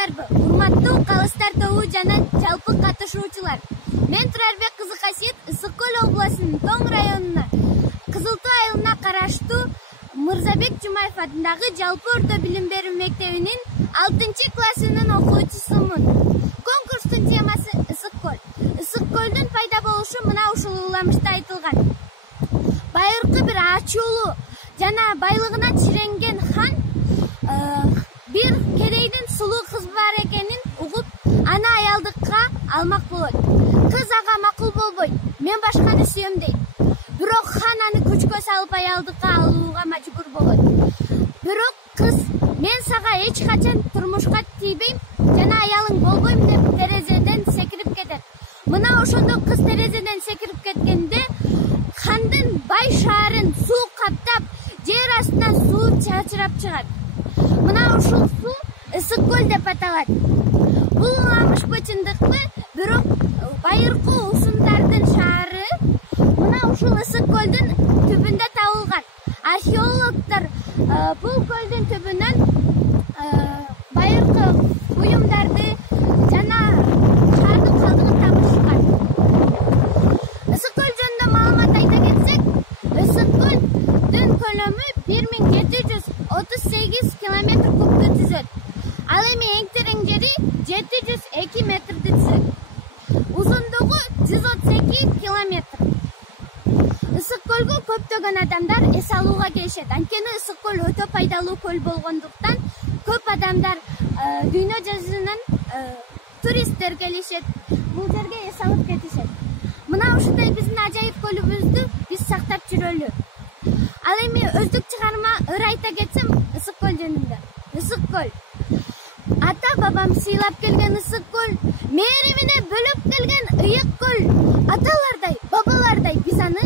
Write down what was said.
саламатсыздарбы? Урматтуу Калыстар тобу жана жалпы катышуучулар. Мен Турарбек кызы Касиет Ысык Көл областынын Тоң районуна Кызыл Тоо айылына караштуу Мырзабек Жумаев атындагы жалпы орто билим берүү мектебинин 6-классынын окуучусумун. Конкурстун темасы Ысык Көл. Ысык Көлдүн пайда болушу мына ушул уламышта айтылган. Байыркы бир ачуулуу жана байлыгына чиренген хан бир керейдин сулуу кыз бар экенин угуп, аны аялдыкка алмак болот. Кыз ага макул болбойт. Мен башканы сүйөм дейт. Бирок хан аны күчкө салып аялдыкка алууга мажбур болот. Бирок кыз мен сага эч качан турмушка тийбейм жана аялың болбойм деп терезеден секирип кетет. Мына ошондо кыз терезеден секирип кеткенде хандын бай шаарын суу каптап, жер астынан суу чачырап чыгат. Мына ушул суу Ысык Көл деп аталат. Бул уламыш чындыкпы, бирок байыркы усундардын шаары мына ушул Ысык Көлдүн түбүндө табылган. Археологдор бул көлдүн түбүнөн байыркы буюмдарды жана шаардын калдыгын табышкан. Ысык Көл жөнүндө маалымат айта кетсек, Ысык Көлдүн көлөмү 1738 километр кубду түзөт. Ал эми эң терең жери 702 метрди түзөт. Узундугу 132 километр. Ысык Көлгө көптөгөн адамдар эс алууга келишет. Анткени Ысык Көл өтө пайдалуу көл болгондуктан көп адамдар дүйнө жүзүнөн туристтер келишет. Бул жерге эс алып кетишет. Мына ушундай биздин ажайып көлүбүздү биз сактап жүрөлү. Ал эми өздүк чыгарма ыр айта кетсем Ысык Көл жөнүндө. Ысык Көл. Ата бабам сыйлап келген Ысык Көл, мээримине бөлөп келген ыйык көл. Аталардай, бабалардай биз аны